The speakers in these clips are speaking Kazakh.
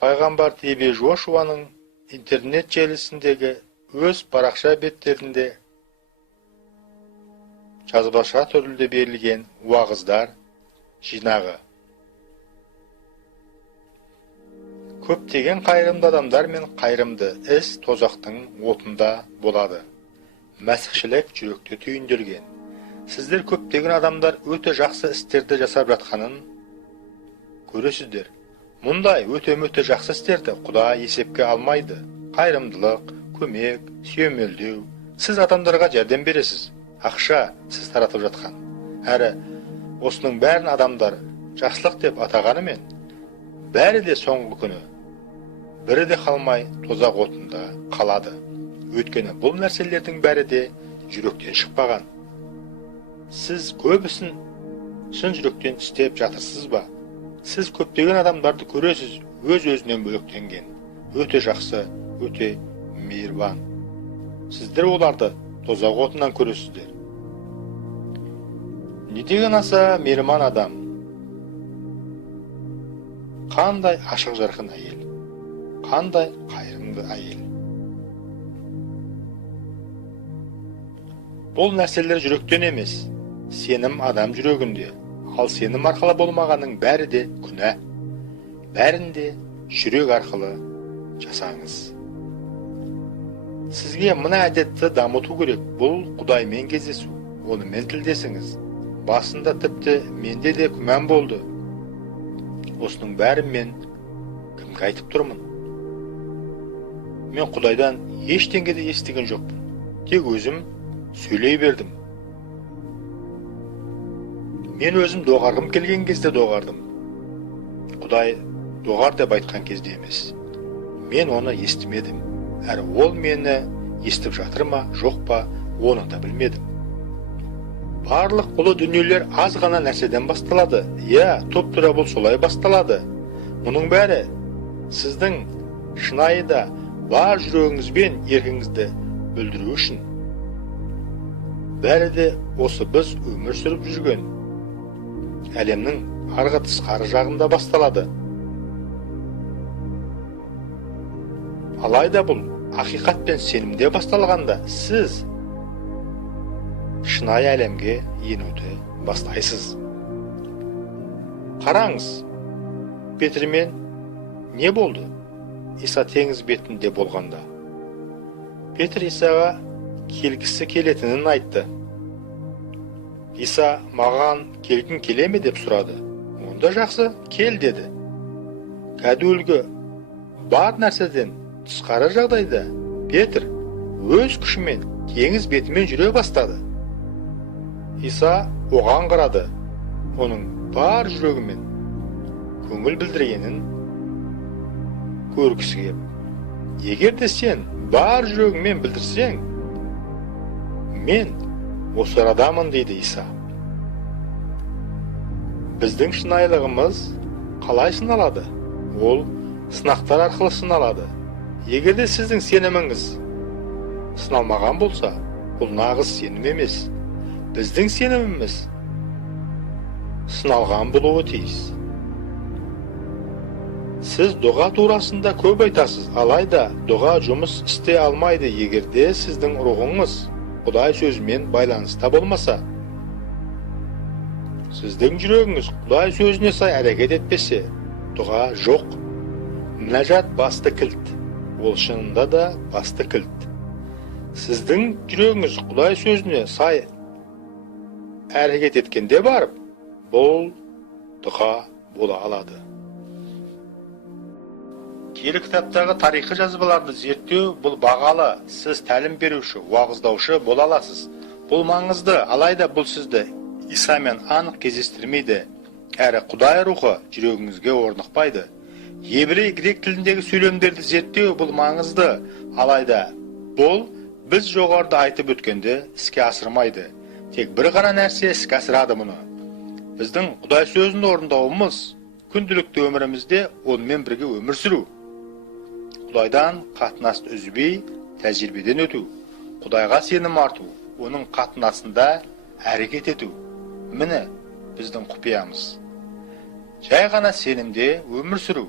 Пайғамбар Тиби Жошуаның интернет желісіндегі өз парақша беттерінде жазбаша түрінде берілген уағыздар жинағы. Көптеген қайырымды адамдар мен қайырымды іс тозақтың отында болады. Мәсіхшілік жүректе түйінделген. Сіздер көптеген адамдар өте жақсы істерді жасап жатқанын көресіздер. Мұндай өте жақсы істерді Құдай есепке алмайды. Қайырымдылық, көмек, сүйемелдеу. Сіз адамдарға жәрдем бересіз. Ақша сіз таратып жатқан. Әрі осының бәрін адамдар жақсылық деп атағанымен, бәрі де соңғы күні бірі де қалмай тозақ отында қалады. Өйткені бұл нәрселердің бәрі де жүректен шықпаған. Сіз көбісін шын жүректен істеп жатырсыз ба? Сіз көптеген адамдарды көресіз, өз-өзінен бөлектенген, өте жақсы, өте мейірбан. Сіздер оларды тозақ отынан көресіздер. Не деген аса мейірбан адам? Қандай ашық жарқын әйел, қандай қайырымды әйел. Бұл нәрселер жүректен емес, сенім адам жүрегінде. Ал сенім арқылы болмағаның бәрі де күнә. Бәрінде жүрек арқылы жасаңыз. Сізге мына әдетті дамыту керек. Бұл Құдаймен кездесу. Онымен тілдесіңіз. Басында тіпті менде де күмән болды. Осының бәрін мен кімге айтып тұрмын? Мен Құдайдан ештеңе де естіген жоқпын. Тек өзім сөйлей бердім. Мен өзім доғарғым келген кезде доғардым. Құдай доғар деп айтқан кезде емес. Мен оны естімедім. Әрі ол мені естіп жатыр ма, жоқ па, оны да білмедім. Барлық ұлы дүниелер аз ғана нәрседен басталады. Топ-тура бұл солай басталады. Мұның бәрі сіздің шынайы бар жүрегіңізбен еркіңізді білдіру үшін. Бәрі де осы біз өмір сүріп жүрген әлемнің арғы тысқары жағында басталады. Алайда бұл ақиқат пен сенімде басталғанда сіз шынайы әлемге енуді бастайсыз. Қараңыз, Петрмен не болды? Иса теңіз бетінде болғанда. Петр Исаға келгісі келетінін айтты. Иса маған келгің келе ме деп сұрады. Онда жақсы, кел деді. Кәдуілгі бар нәрседен тысқары жағдайда Петр өз күшімен теңіз бетімен жүре бастады. Иса оған қарады. Оның бар жүрегімен көңіл білдіргенін көргісі кеп. Егер де сен бар жүрегіңмен білдірсең, мен осы адамын дейді Иса. Біздің шынайылығымыз қалай сыналады? Ол сынақтар арқылы сыналады. Егер де сіздің сеніміңіз сыналмаған болса, бұл нағыз сенім емес. Біздің сеніміміз сыналған болуы тиіс. Сіз дұға турасында көп айтасыз, алайда дұға жұмыс істей алмайды егерде сіздің рухыңыз Құдай сөзімен байланыста болмаса. Сіздің жүрегіңіз Құдай сөзіне сай әрекет етпесе, дұға жоқ. Мінәжат басты кілт. Ол шынында да басты кілт. Сіздің жүрегіңіз Құдай сөзіне сай әрекет еткенде барып, бұл дұға бола алады. Киелі кітаптағы тарихи жазбаларды зерттеу бұл бағалы. Сіз тәлім беруші, уағыздаушы бола аласыз. Бұл маңызды, алайда бұл сізді Исамен анық кездестірмейді. Әрі Құдай рухы жүрегіңізге орнықпайды. Еврей грек тіліндегі сөйлемдерді зерттеу бұл маңызды, алайда бұл біз жоғарыда айтып өткенде іске асырмайды. Тек бір ғана нәрсе іске асырады мұны. Біздің Құдай сөзін орындауымыз күнделікті өмірімізде онымен бірге өмір сүру. Құдайдан қатынасты үзбей, тәжірибеден өту. Құдайға сенім арту, оның қатынасында әрекет ету. Міне біздің құпиямыз. Жай ғана сенімде өмір сүру.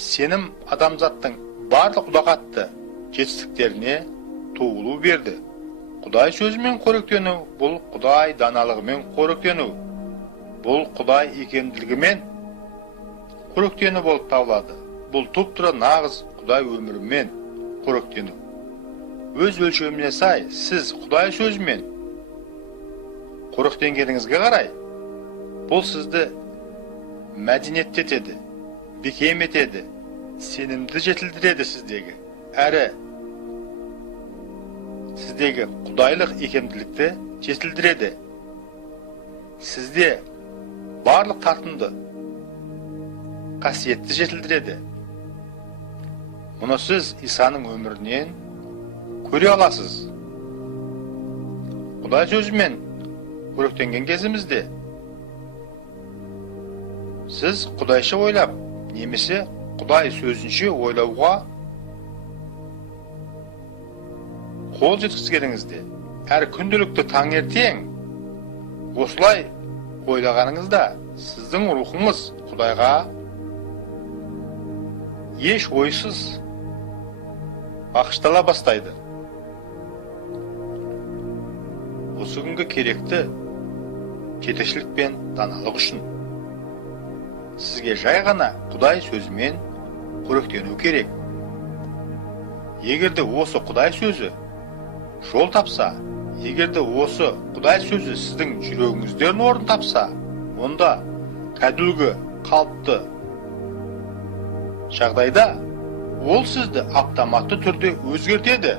сенім адамзаттың барлық ұлағатты жетістіктеріне туылу берді. Құдай сөзімен қоректену бұл Құдай даналығымен қоректену. Бұл Құдай икемділігімен қоректену болып табылады. Бұл тұп-тура нағыз Құдай өмірімен қоректену. Өз өлшеміне сай, сіз Құдай сөзімен қоректенгеніңізге қарай, бұл сізді мәдениеттетеді, бекем етеді, сенімді жетілдіреді сіздегі. Әрі сіздегі құдайлық икемділікті жетілдіреді. Сізде барлық тартымды қасиетті жетілдіреді. Мұны сіз Исаның өмірінен көре аласыз. Құдай сөзімен қоректенген кезімізде сіз Құдайша ойлап, немесе Құдай сөзінше ойлауға қол жеткізгеніңізде, әр күнделікті таңертең осылай ойлағаныңызда, сіздің рухыңыз Құдайға еш ойсыз бағыштала бастайды. Осы күнгі керекті жетекшілік пен даналық үшін сізге жай ғана Құдай сөзімен қоректену керек. Егерде осы Құдай сөзі жол тапса, егерде осы Құдай сөзі сіздің жүрегіңізден орын тапса, онда кәдімгі қалыпты жағдайда ол сізді автоматты түрде өзгертеді.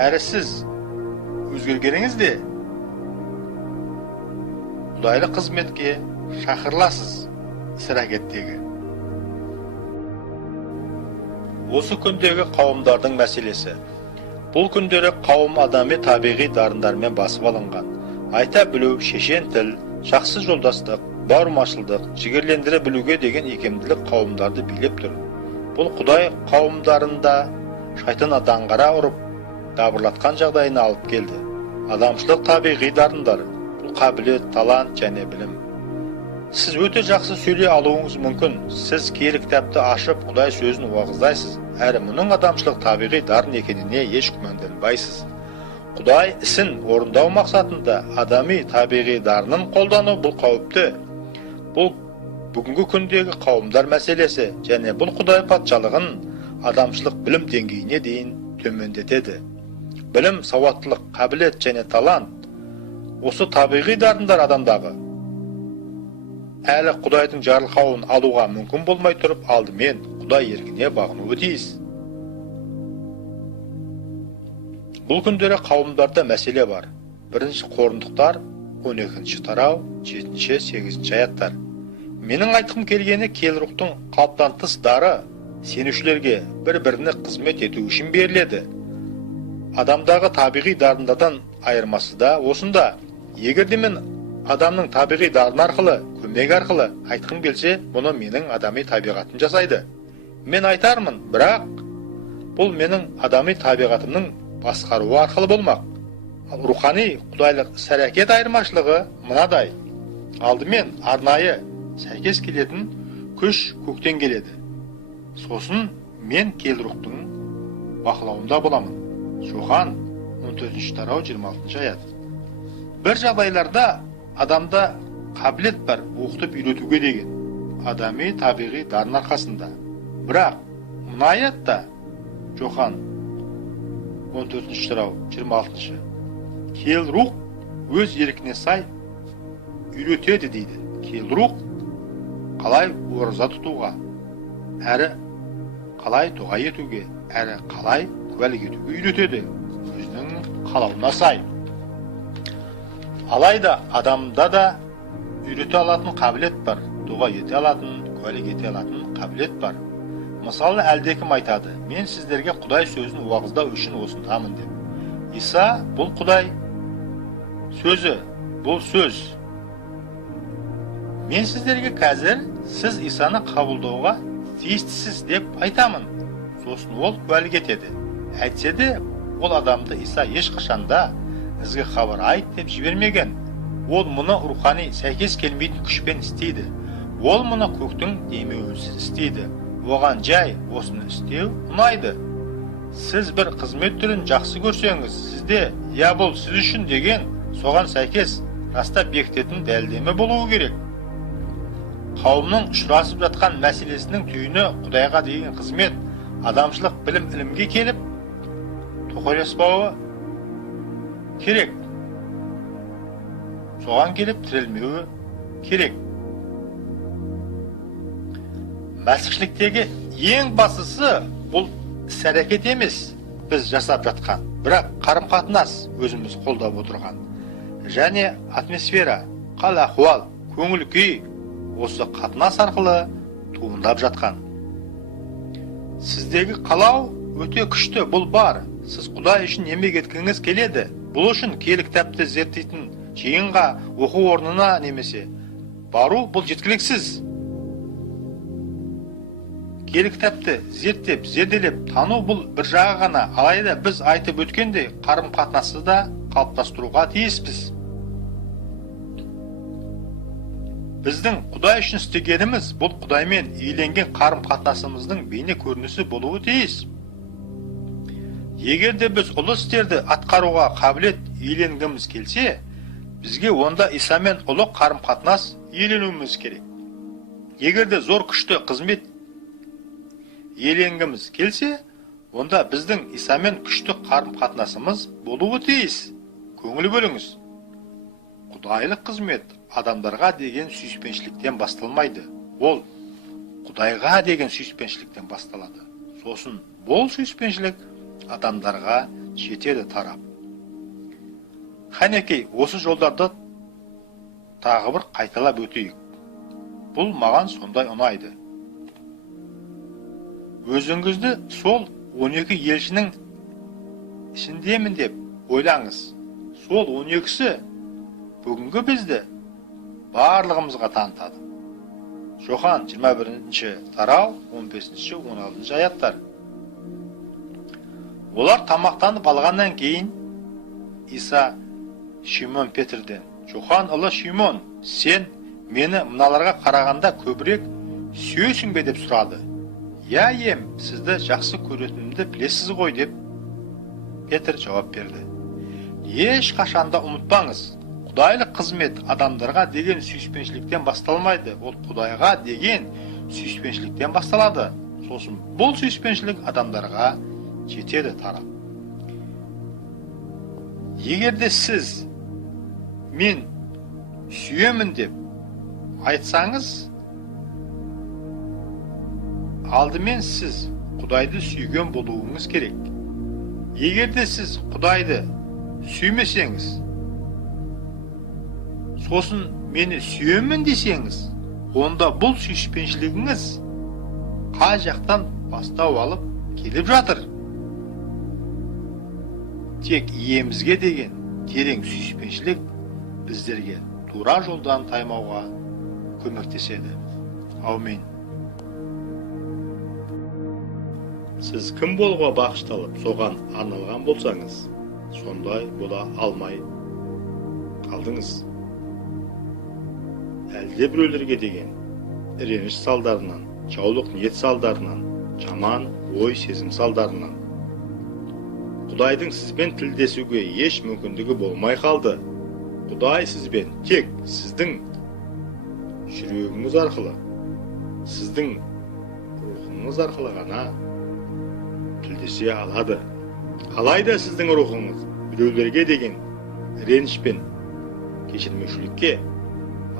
Әрі сіз өзгергеніңізде Құдайлық қызметке шақырыласыз іс-әрекеттегі. Осы күндегі қауымдардың мәселесі. Бұл күндері қауым адами табиғи дарындармен басып алынған. Айта білу, шешен тіл, жақсы жолдастық, бауырмашылдық, жігерлендіре білуге деген икемділік қауымдарды билеп тұр. Бұл Құдай қауымдарында шайтан даңғара ұрып, дабырлатқан жағдайына алып келді. Адамшылық табиғи дарындары, бұл қабілет, талант және білім. Сіз өте жақсы сөйлей алуыңыз мүмкін. Сіз киелі кітапты ашып, Құдай сөзін уағыздайсыз. Әрі мұның адамшылық табиғи дарын екеніне еш күмәнданбайсыз. Құдай ісін орындау мақсатында адами табиғи дарынын қолдану бұл қауіпті. Бұл бүгінгі күндегі қауымдар мәселесі және бұл Құдай патшалығын адамшылық білім деңгейіне дейін төмендетеді. Білім, сауаттылық, қабілет және талант осы табиғи дарындар адамдағы әлі Құдайдың жарылқауын алуға мүмкін болмай тұрып, алдымен Құдай еркіне бағынуы тиіс. Бұл күндері қауымдарда мәселе бар. Бірінші Қорындықтар 12-ші тарау 7-8 аяттар. Менің айтқым келгені келрухтың қалыптан тыс дары сенушілерге бір-біріне қызмет ету үшін беріледі. Адамдағы табиғи дарындардан айырмасы да осында. Егерде мен адамның табиғи дарын арқылы, көмек арқылы айтқым келсе, мұны менің адами табиғатым жасайды. Мен айтармын, бірақ бұл менің адами табиғатымның басқаруы арқылы болмақ. Ал рухани құдайлық іс-әрекет айырмашылығы мынадай. Алдымен арнайы сәйкес келетін күш көктен келеді. Сосын мен келрухтың бақылауында боламын. Жохан 14-ші тарау 26 аят. Бір жағдайларда адамда қабілет бар оқытып үйретуге деген адами табиғи дарын арқасында. Бірақ мына аятта Жохан 14-ші тарау 26-шы келрух өз еркіне сай үйретеді дейді. Келрух қалай ораза тұтуға, әрі қалай дұға етуге, әрі қалай куәлік етуге үйретеді, өзінің қалауына сай. Алайда адамда да үйрете алатын қабілет бар, дұға ете алатын, куәлік ете алатын қабілет бар. Мысалы, әлдекім айтады, мен сіздерге Құдай сөзін уағыздау үшін осындамын деп. Иса бұл Құдай сөзі, бұл сөз. Мен сіздерге қазір сіз Исаны қабылдауға тиістісіз деп айтамын. Сосын ол куәлік етеді. Әйтсе де, ол адамды Иса ешқашанда ізгі хабар айт деп жібермеген. Ол мұны рухани сәйкес келмейтін күшпен істейді. Ол мұны көктің демеуінсіз істейді. Оған жай осыны істеу ұнайды. Сіз бір қызмет түрін жақсы көрсеңіз, сізде «Я, бұл сіз үшін» деген соған сәйкес раста бекітетін дәлелдеме болуы керек. Қауымның ұшырасып жатқан мәселесінің түйіні Құдайға деген қызмет, адамшылық білім-ілімге келіп тоқыраспауы керек. Соған келіп тірелмеуі керек. Мәсіхшіліктегі ең бастысы бұл іс-әрекет емес, біз жасап жатқан, бірақ қарым-қатынас өзіміз қолдап отырған. Және атмосфера, қал-ахуал, көңіл-күй осы қатынас арқылы туындап жатқан. Сіздегі қалау өте күшті, бұл бар. Сіз Құдай үшін еңбек еткіңіз келеді. Бұл үшін киелі кітапты зерттейтін жиынға, оқу орнына немесе бару бұл жеткіліксіз. Киелі кітапты зерттеп, зерделеп, тану бұл бір жағы ғана. Алайда біз айтып өткендей қарым-қатынасты да қалыптастыруға тиіспіз. Біздің Құдай үшін істегеніміз бұл Құдаймен иеленген қарым-қатынасымыздың бейне көрінісі болуы тиіс. Егер де біз ұлы істерді атқаруға қабілет иеленгіміз келсе, бізге онда Исамен ұлы қарым-қатынас иеленуіміз керек. Егер де зор күшті қызмет иеленгіміз келсе, онда біздің Исамен күшті қарым-қатынасымыз болуы тиіс. Көңіл бөліңіз. Құдайлық қызмет адамдарға деген сүйіспеншіліктен басталмайды. Ол Құдайға деген сүйіспеншіліктен басталады. Сосын бұл сүйіспеншілік адамдарға жетеді тарап. Қанекей, осы жолдарды тағы бір қайталап өтейік. Бұл маған сондай ұнайды. Өзіңізді сол 12 елшінің ішіндемін деп ойлаңыз. Сол 12-сі бүгінгі бізді барлығымызға танытады. Жохан 21-ші тарау 15-16 аяттар. Олар тамақтанып алғаннан кейін Иса Шимон Петрден: «Жохан ұлы Шимон, сен мені мыналарға қарағанда көбірек сүйесің бе?» деп сұрады. «Я ем, сізді жақсы көретінімді білесіз ғой» деп Петр жауап берді. Ешқашанда ұмытпаңыз, Құдайлық қызмет адамдарға деген сүйіспеншіліктен басталмайды, ол Құдайға деген сүйіспеншіліктен басталады. Сосын бұл сүйіспеншілік адамдарға жетеді тарап. Егер де сіз мен сүйемін деп айтсаңыз, алдымен сіз Құдайды сүйген болуыңыз керек. Егер де сіз Құдайды сүймесеңіз, сосын мені сүйемін десеңіз, онда бұл сүйіспеншілігіңіз қай жақтан бастау алып келіп жатыр? Тек иемізге деген терең сүйіспеншілік біздерге тура жолдан таймауға көмектеседі. Аумин. Сіз кім болуға бағышталып, соған арналған болсаңыз, сондай бола алмай қалдыңыз. Әлде біреулерге деген реніш салдарынан, жаулық ниет салдарынан, жаман ой сезім салдарынан Құдайдың сізбен тілдесуге еш мүмкіндігі болмай қалды. Құдай сізбен тек сіздің жүрегіңіз арқылы, сіздің рухыңыз арқылы ғана тілдесе алады. Алайда сіздің рухыңыз біреулерге деген ренішпен, кешірмеушілікке,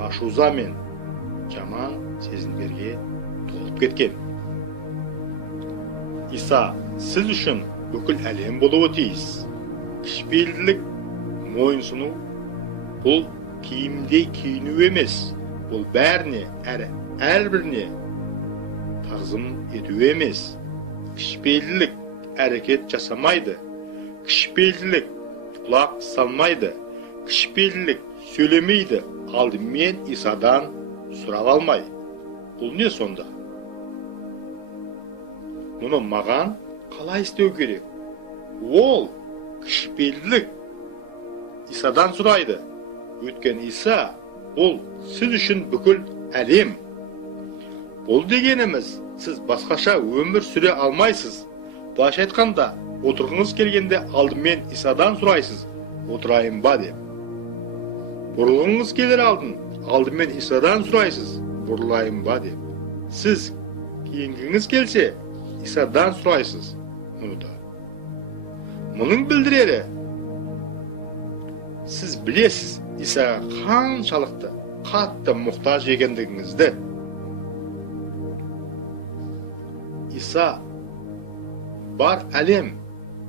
ашу-ыза мен жаман сезімдерге толып кеткен. Иса сіз үшін бүкіл әлем болуы тиіс. Кішіпейілділік, мойынсыну бұл киімдей киіну емес, бұл бәріне әрі әрбіріне тағзым ету емес. Кішіпейілділік әрекет жасамайды. Кішіпейілділік құлақ салмайды. Кішіпейілділік сөйлемейді, алдымен Исадан сұрап алмай. Бұл не сонда? Мұны маған қалай істеу керек? Ол кішіпейілділік Исадан сұрайды. Өткен Иса ол сіз үшін бүкіл әлем, Бұл дегеніміз, сіз басқаша өмір сүре алмайсыз. Былайша айтқанда, отырғыңыз келгенде алдымен Исадан сұрайсыз, отырайын ба деп. Бұрылғыңыз келер алдымен Исадан сұрайсыз, бұрылайын ба деп. Сіз кейінгіңіз келсе, Исадан сұрайсыз, мұны да. Мұның білдірері, сіз білесіз Исаға қаншалықты қатты мұқтаж екендігіңізді. Иса бар әлем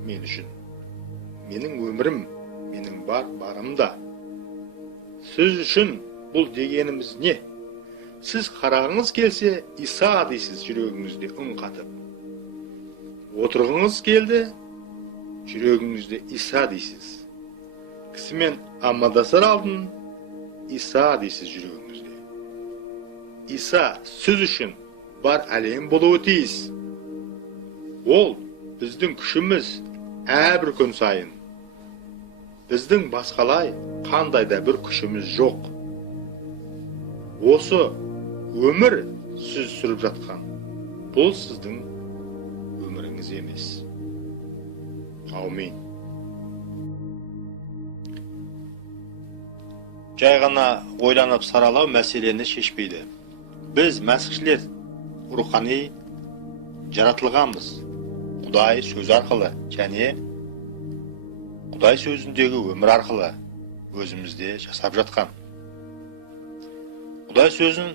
мен үшін. Менің өмірім, менің барымда. Сіз үшін бұл дегеніміз не? Сіз қарағыңыз келсе, Иса дейсіз жүрегіңізде үн қатып. Отырғыңыз келді, жүрегіңізде Иса дейсіз. Кісімен амандасар алдын, Иса дейсіз жүрегіңізде. Иса сіз үшін бар әлем болуы тиіс. Ол біздің күшіміз әрбір күн сайын. Біздің басқалай қандай да бір күшіміз жоқ. Осы өмір сіз сүріп жатқан, бұл сіздің өміріңіз емес. Аумин. Жай ғана ойланып саралау мәселені шешпейді. Біз мәсіхшілер рухани жаратылғанбыз. Құдай сөз арқылы және Құдай сөзіндегі өмір арқылы өзімізде жасап жатқан. Құдай сөзін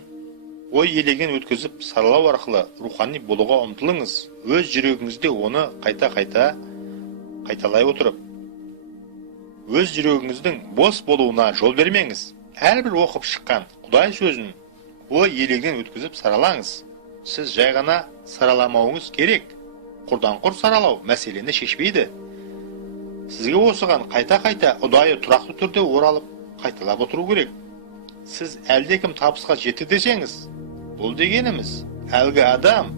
ой елеген өткізіп саралау арқылы рухани болуға ұмтылыңыз. Өз жүрегіңізде оны қайталай отырып, өз жүрегіңіздің бос болуына жол бермеңіз. Әрбір оқып шыққан Құдай сөзін ой елеген өткізіп саралаңыз. Сіз жай ғана сараламауыңыз керек. Құрдан-құр саралау мәселені шешпейді. Сізге осыған қайта-қайта ұдайы тұрақты түрде оралып, қайталап отыру керек. Сіз әлдекім табысқа жетті десеңіз, бұл дегеніміз, әлгі адам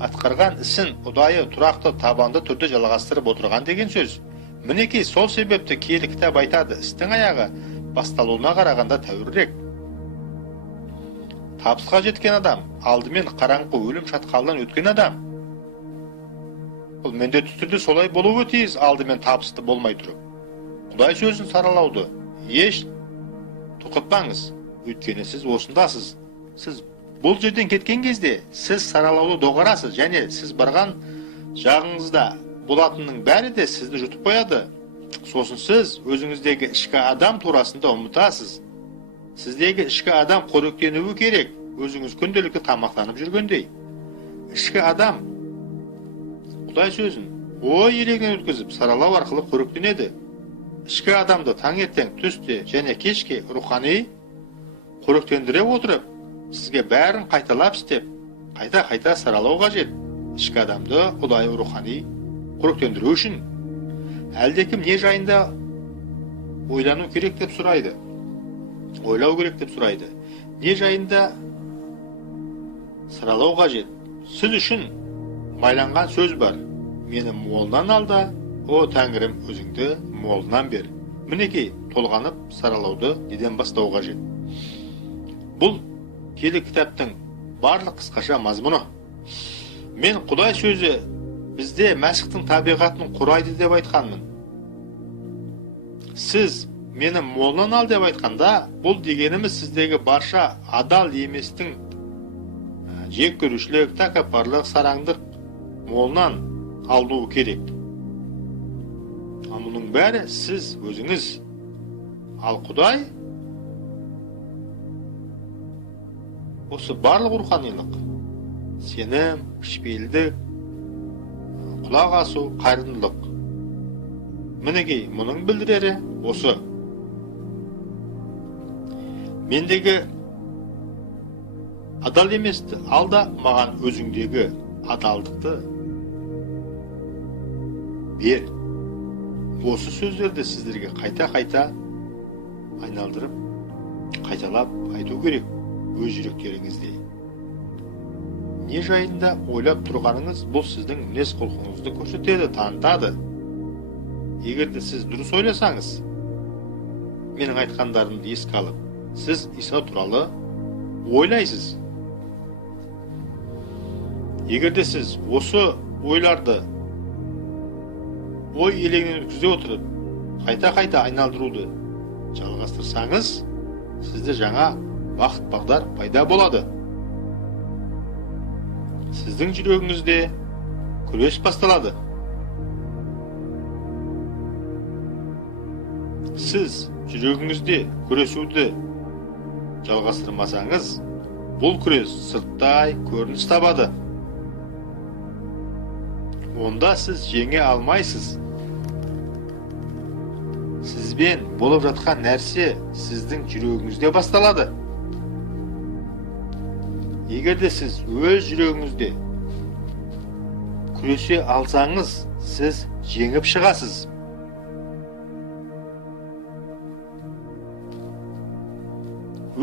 атқарған ісін ұдайы тұрақты табанды түрде жалғастырып отырған деген сөз. Мінекей сол себепті киелі кітап айтады, істің аяғы басталуына қарағанда тәуірірек. Табысқа жеткен адам, алдымен қараңғы өлім шатқалынан өткен адам. Бұл міндетті түрде солай болуы тиіс, алдымен табысты болмай тұрып. Құдай сөзін саралауды еш тоқтатпаңыз, өйткені сіз осындасыз. Сіз бұл жерден кеткен кезде, сіз саралауды доғарасыз, және сіз барған жағыңызда болатынның бәрі де сізді жұтып қояды. Сосын сіз өзіңіздегі ішкі адам турасында ұмытасыз. Сіздегі ішкі адам қоректенуі керек, өзіңіз күнделікті тамақтанып жүргендей. Ішкі адам Құдай сөзін ой елеген өткізіп саралау арқылы қоректенеді. Ішкі адамды таңертең, түсте және кешке рухани қоректендіре отырып, сізге бәрін қайталап істеп, қайта саралау қажет. Ішкі адамды Құдай рухани қоректендіру үшін. Әлдекім не жайында ойлану керек деп сұрайды. Ойлау керек деп сұрайды. Не жайында саралау қажет. Сіз үшін майланған сөз бар. Мені молынан алда, о Тәңірім өзіңді молынан бер. Мінекей толғанып саралауды неден бастау қажет. Бұл киелі кітаптың барлық қысқаша мазмұны. Мен Құдай сөзі бізде Мәсіхтің табиғатын құрайды деп айтқанмын. Сіз мені молынан ал деп айтқанда, бұл дегеніміз сіздегі барша адал еместің жек көрушілік, тәкаппарлық, сараңдық молынан алуы керек. Мұның бәрі сіз өзіңіз. Ал Құдай осы барлық руханилық, сенім, кішіпейілдік, құлақ асу, қайырымдылық. Мінекей мұның білдірері осы. Мендегі адал еместі алда, маған өзіңдегі адалдықты бер. Осы сөздерді сіздерге қайта айналдырып, қайталап айту керек өз жүректеріңізде. Не жайында ойлап тұрғаныңыз бұл сіздің мінез құлқыңызды көрсетеді, танытады. Егерде сіз дұрыс ойласаңыз, менің айтқандарымды еске алып, сіз Иса туралы ойлайсыз. Егерде сіз осы ойларды ой елегінен өткізе отырып, қайта-қайта айналдыруды жалғастырсаңыз, сізде жаңа бақыт бағдар пайда болады. Сіздің жүрегіңізде күрес басталады. Сіз жүрегіңізде күресуді жалғастырмасаңыз, бұл күрес сырттай көрініс табады. Онда сіз жеңе алмайсыз. Сізбен болып жатқан нәрсе сіздің жүрегіңізде басталады. Егерде сіз өз жүрегіңізде күресе алсаңыз, сіз жеңіп шығасыз.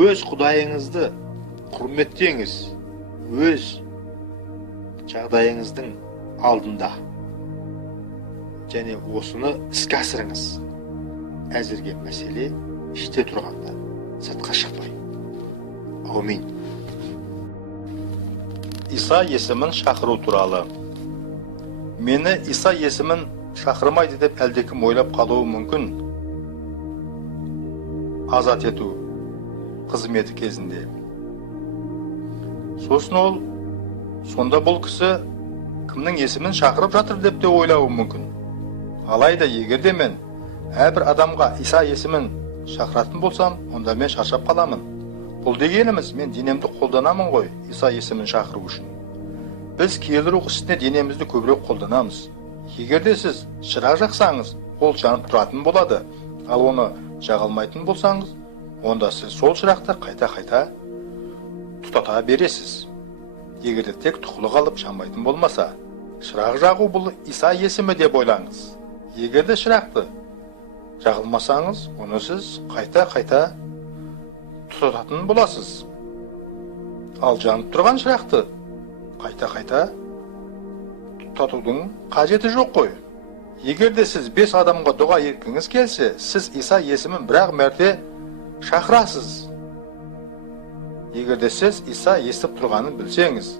Өз құдайыңызды құрметтеңіз, өз жағдайыңыздың алдында. Және осыны іске асырыңыз. Әзірге мәселе іште тұрғанда, сыртқа шықпай. Аумин. Иса есімін шақыру туралы. Мені Иса есімін шақырмайды деп әлдекім ойлап қалуы мүмкін. Азат ету қызметі кезінде. Сосын ол, сонда бұл кісі кімнің есімін шақырып жатыр деп те ойлауы мүмкін. Алайда егерде мен әрбір адамға Иса есімін шақыратын болсам, онда мен шаршап қаламын. Бұл дегеніміз, мен денемді қолданамын ғой, Иса есімін шақыру үшін. Біз киелі рух істіне денемізді көбірек қолданамыз. Егерде сіз шырақ жақсаңыз, ол жанып тұратын болады. Ал оны жағалмайтын болсаңыз, онда сіз сол шырақты қайта-қайта тұтата бересіз. Егерде тек тұқылы қалып жанбайтын болмаса, шырақ жағу бұл Иса есімі деп ойлаңыз. Егерде шырақты жағылмасаңыз, оны сіз қайта-қайта тұтататын боласыз. Ал жанып тұрған шырақты қайта-қайта тұтатудың қажеті жоқ қой. Егерде сіз 5 адамға дұға еткіңіз келсе, сіз Иса есімін бір-ақ мәрте шақырасыз. Егерде сіз Иса естіп тұрғанын білсеңіз,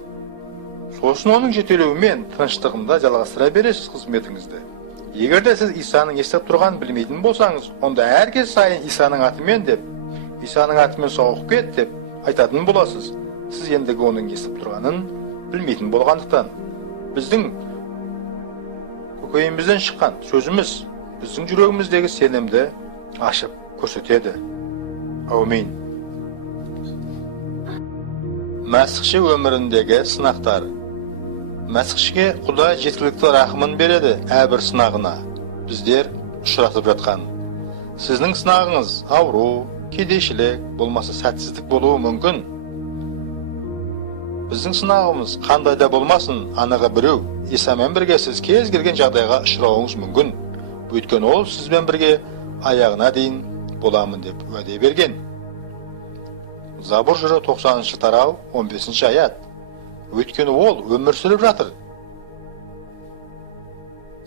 сосын оның жетелеуімен тыныштығында жалғастыра бересіз қызметіңізді. Егерде сіз Исаның естіп тұрғанын білмейтін болсаңыз, онда әркез сайын Исаның атымен деп, Исаның атымен соғып кет деп айтатын боласыз. Сіз ендігі оның естіп тұрғанын білмейтін болғандықтан. Біздің көкейімізден шыққан сөзіміз біздің жүрегіміздегі сенімді ашып көрсетеді. Аумин. Мәсіхші өміріндегі сынақтар. Мәсіхшіге Құдай жеткілікті рахымын береді әрбір сынағына. Біздер ұшыратып жатқан. Сіздің сынағыңыз ауру, кедейшілік, болмаса сәтсіздік болуы мүмкін. Біздің сынағымыз қандай да болмасын, анығы біреу, Исамен бірге сіз кез келген жағдайға ұшырауыңыз мүмкін. Өйткені ол сізбен бірге аяғына дейін боламын деп уәде берген. Забур жыры 90-шы тарау 15-ші аят. Өйткені ол өмір сүріп жатыр.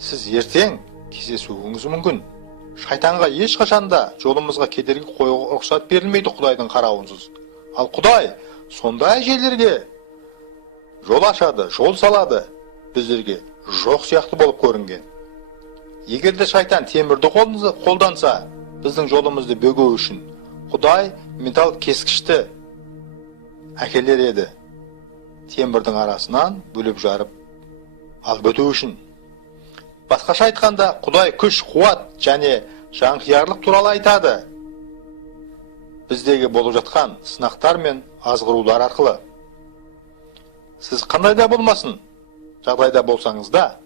Сіз ертең кездесуіңіз мүмкін. Шайтанға ешқашанда жолымызға кедергі қоюға рұқсат берілмейді Құдайдың қарауынсыз. Ал Құдай сондай жерлерге жол ашады, жол салады, біздерге жоқ сияқты болып көрінген. Егерде шайтан темірді қолданса, біздің жолымызды бөгеу үшін, Құдай металл кескішті әкелер еді. Темірдің арасынан бөліп жарып алып өту үшін. Басқаша айтқанда, Құдай күш, қуат және жанқиярлық туралы айтады. Біздегі болып жатқан сынақтар мен азғырулар арқылы. Сіз қандай да болмасын, жағдайда болсаңыз да,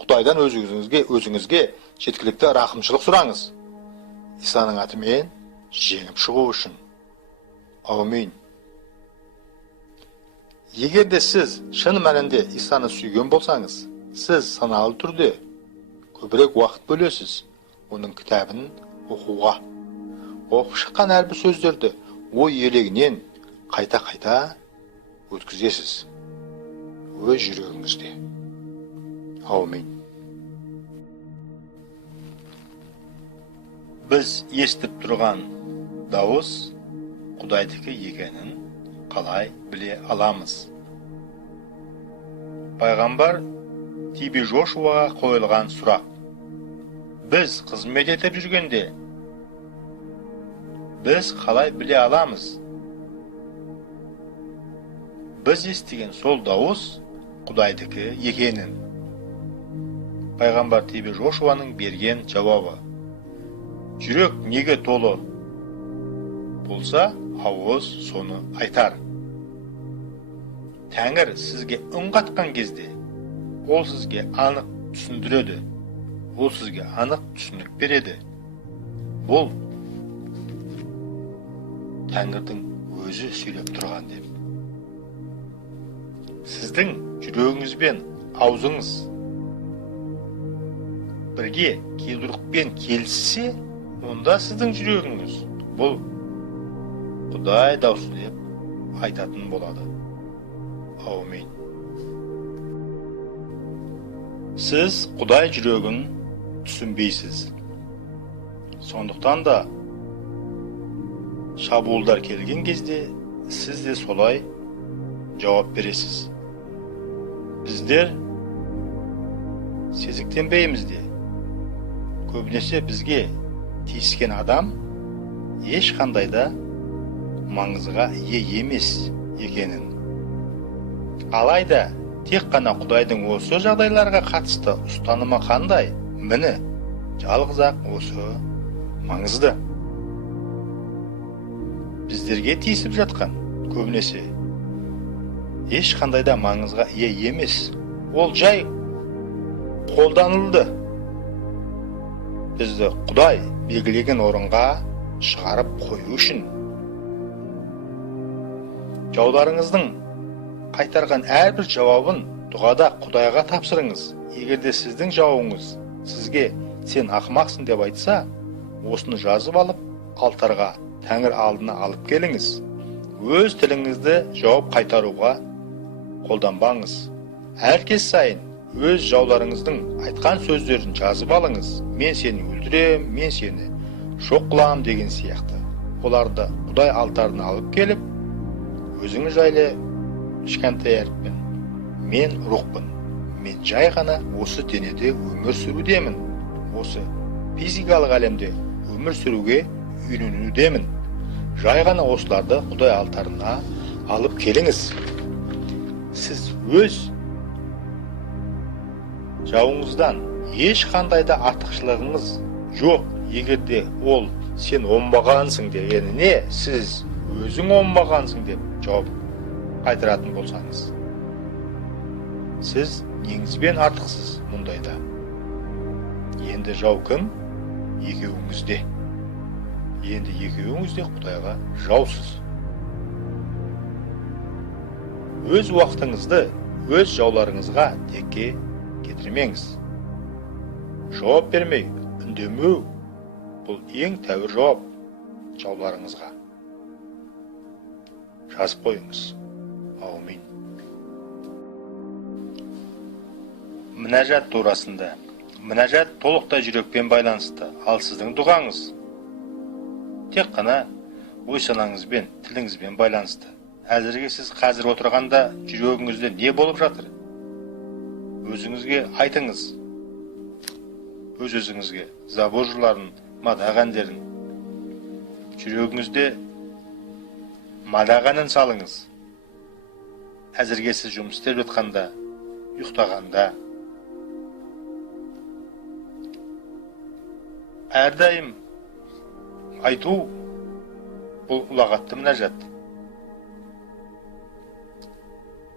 Құдайдан өзіңізге жеткілікті рақымшылық сұраңыз. Исаның атымен жеңіп шығу үшін. Аумин. Егерде сіз шын мәнінде Исаны сүйген болсаңыз, сіз саналы түрде көбірек уақыт бөлесіз оның кітабын оқуға. Оқып шыққан әрбір сөздерді ой елегінен қайта-қайта өткізесіз өз жүрегіңізде. Аумин. Біз естіп тұрған дауыс Құдайдікі екенін қалай біле аламыз? Пайғамбар Тиби Жошуаға қойылған сұрақ. Біз қызмет етіп жүргенде, біз қалай біле аламыз? Біз естіген сол дауыс Құдайдікі екенін. Пайғамбар Тиби Жошуаның берген жауабы. Жүрек неге толы болса, ауыз соны айтар. Тәңір сізге үн қатқан кезде, ол сізге анық түсіндіреді, ол сізге анық түсінік береді. Бұл Тәңірдің өзі сөйлеп тұрған деп. Сіздің жүрегіңіз бен аузыңыз бірге келдірікпен келіссе, онда сіздің жүрегіңіз бұл Құдай даусы деп айтатын болады. Аумин. Сіз Құдай жүрегін түсінбейсіз. Сондықтан да шабуылдар келген кезде сіз де солай жауап бересіз. Біздер сезіктенбейміз де. Көбінесе бізге тиіскен адам ешқандай да маңызға ие емес екенін. Алайда тек қана Құдайдың осы жағдайларға қатысты ұстанымы қандай? Міне, жалғыз-ақ осы маңызды. Біздерге тиісіп жатқан көбінесе ешқандай да маңызға ие емес. Ол жай қолданылды. Бізді Құдай белгілеген орынға шығарып қою үшін. Жауларыңыздың қайтарған әрбір жауабын дұғада Құдайға тапсырыңыз. Егерде сіздің жауыңыз сізге сен ақымақсың деп айтса, осыны жазып алып, алтарға Тәңір алдына алып келіңіз. Өз тіліңізді жауап қайтаруға қолданбаңыз. Әркез сайын өз жауларыңыздың айтқан сөздерін жазып алыңыз. Мен сені өлтірем, мен сені жоқ қылам деген сияқты. Оларды Құдай алтарына алып келіп, өзіңіз жайлы кішкентай әріппен: мен рухпын, мен жай ғана осы денеде өмір сүрудемін, осы физикалық әлемде өмір сүруге үйренудемін. Жай ғана осыларды Құдай алтарына алып келіңіз. Сіз өз жауыңыздан ешқандай да артықшылығыңыз жоқ. Егерде ол сен оңбағансың дегеніне сіз өзің оңбағансың деп жауап қайтаратын болсаңыз, сіз неңізбен артықсыз мұндайда. Енді жау кім? Екеуіңізде. Енді екеуіңізде Құдайға жаусыз. Өз уақытыңызды өз жауларыңызға текке кетірмеңіз. Жауап бермей, үндемеу бұл ең тәуір жауап жауларыңызға. Жазып қойыңыз. Аумин. Мінәжат турасында. Мінәжат толықтай жүрекпен байланысты, ал сіздің дұғаңыз тек қана ой санаңызбен, тіліңізбен байланысты. Әзірге сіз қазір отырғанда жүрегіңізде не болып жатыр? Өзіңізге айтыңыз. Өз-өзіңізге забор жырларын, мадақ әндерін. Жүрегіңізде мадақ әнін салыңыз. Әзірге сіз жұмыс істеп жатқанда, ұйықтағанда. Әрдайым айту бұл ұлағатты мінәжат.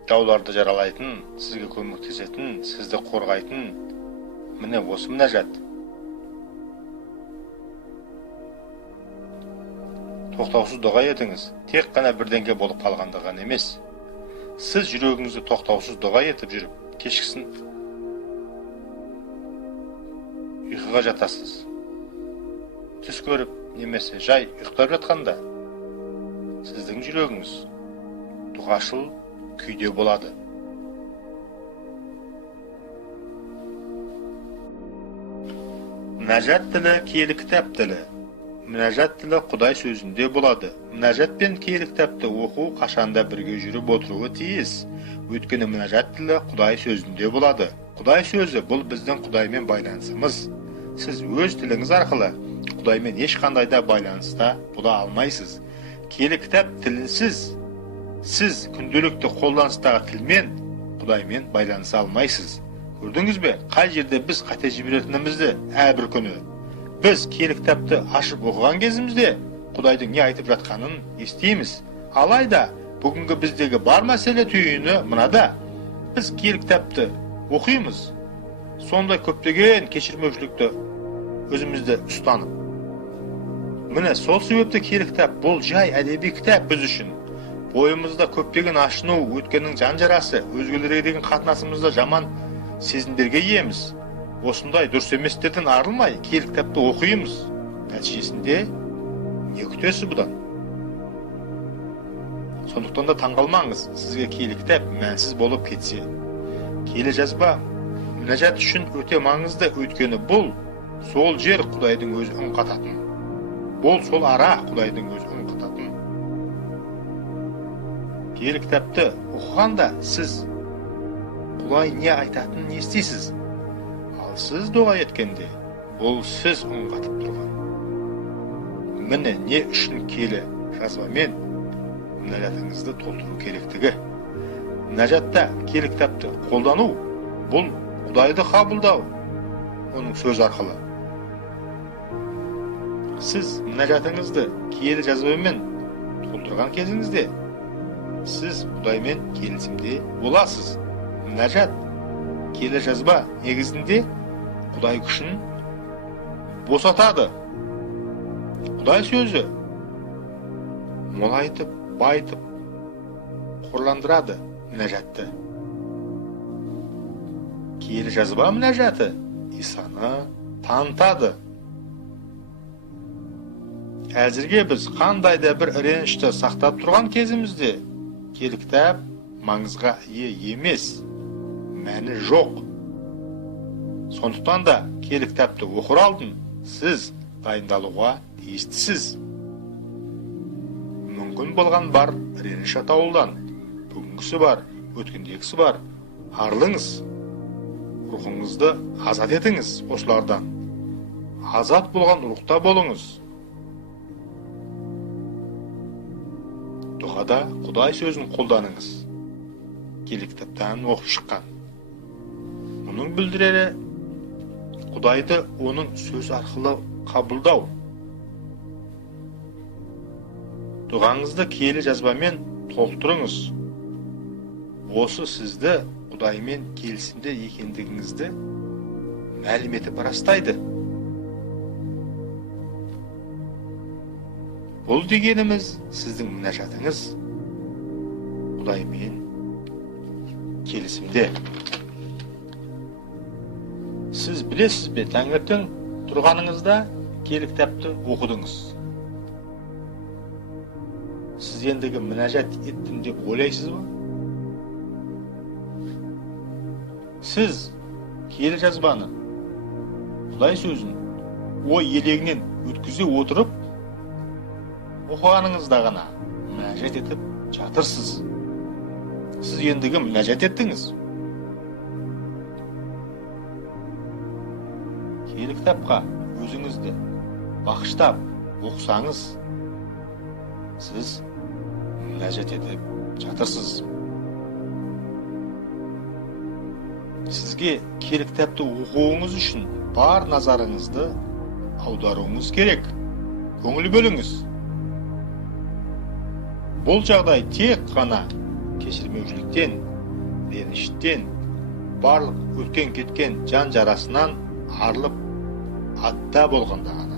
Жауларды жаралайтын, сізге көмектесетін, сізді қорғайтын, міне осы мінәжат. Тоқтаусыз дұға етіңіз. Тек қана бірдеңе болып қалғандығын емес. Сіз жүрегіңізді тоқтаусыз дұға етіп жүріп, кешкісін ұйқыға жатасыз. Түс көріп, немесе жай ұйықтап жатқанда, сіздің жүрегіңіз дұғашыл күйде болады. Мінәжат тілі киелі кітап тілі. Мінәжат тілі Құдай сөзінде болады. Мінәжат пен киелі кітапты оқу қашанда бірге жүріп отыруы тиіс. Өйткені мінәжат тілі Құдай сөзінде болады. Құдай сөзі бұл біздің Құдаймен байланысымыз. Сіз өз тіліңіз арқылы Құдаймен ешқандай да байланыста бола алмайсыз. Киелі кітап тілінсіз, сіз күнделікті қолданыстағы тілмен Құдаймен байланыса алмайсыз. Көрдіңіз бе, қай жерде біз қате жіберетінімізді әрбір күні. Біз киелі кітапты ашып оқыған кезімізде Құдайдың не айтып жатқанын естиміз. Алайда бүгінгі біздегі бар мәселе түйіні мынада. Біз киелі кітапты оқимыз, сондай көптеген кешірмеушілікті өзімізді ұстанып. Міне сол себепті киелі кітап бұл жай әдеби кітап біз үшін. Бойымызда көптеген ашыну, өткеннің жан жарасы, өзгелерге деген қатынасымызда жаман сезімдерге иеміз. Осындай дұрыс еместерден арылмай киелі кітапты оқимыз. Нәтижесінде не күтесіз бұдан? Сондықтан да таңғалмаңыз, сізге киелі кітап мәнсіз болып кетсе. Киелі жазба мінәжат үшін өте маңызды, өйткені бұл сол жер Құдайдың өзі үн қататын. Бұл сол ара Құдайдың өзі үн қататын. Киелі кітапты оқығанда сіз Құдай не айтатынын естисіз. Ал сіз дұға еткенде бұл сіз үн қатып тұрған. Міне не үшін киелі жазбамен мінәжатыңызды толтыру керектігі. Мінәжатта киелі кітапты қолдану бұл Құдайды қабылдау оның сөз арқылы. Сіз мінәжатыңызды киелі жазбамен толтырған кезіңізде сіз Құдаймен келісімде боласыз. Мінәжат киелі жазба негізінде Құдай күшін босатады. Құдай сөзі молайтып, байтып, қорландырады мінәжатты. Киелі жазба мінәжаты Исаны танытады. Әзірге біз қандай да бір ренішті сақтап тұрған кезімізде киелі кітап маңызға ие емес, мәні жоқ. Сондықтан да киелі кітапты оқыр алдын сіз дайындалуға тиістісіз. Мүмкін болған бар реніш атаулдан, бүгінгісі бар, өткендегісі бар, арылыңыз. Рухыңызды азат етіңіз осылардан. Азат болған рухта болыңыз. Дұғада Құдай сөзін қолданыңыз. Киелі кітаптан оқып шыққан. Мұның білдірері Құдайды оның сөз арқылы қабылдау. Дұғаңызды киелі жазбамен толтырыңыз. Осы сізді Құдаймен келісімде екендігіңізді мәлім етіп растайды. Бұл дегеніміз сіздің мінәжатыңыз Құдаймен келісімде. Сіз білесіз бе, таңертең тұрғаныңызда киелі кітапты оқыдыңыз. Сіз ендігі мінәжат еттім деп ойлайсыз ба? Сіз киелі жазбаны, Құдай сөзін ой елегінен өткізе отырып, оқығаныңызда ғана мінәжат етіп жатырсыз. Сіз ендігі мінәжат еттіңіз. Киелі кітапқа өзіңізді бағыштап оқысаңыз, сіз мінәжат етіп жатырсыз. Сізге киелі кітапты оқуыңыз үшін бар назарыңызды аударуыңыз керек. Көңіл бөліңіз. Бұл жағдай тек қана кешірмеушіліктен, реніштен, барлық өткен кеткен жан жарасынан арылып атта болғанда ғана.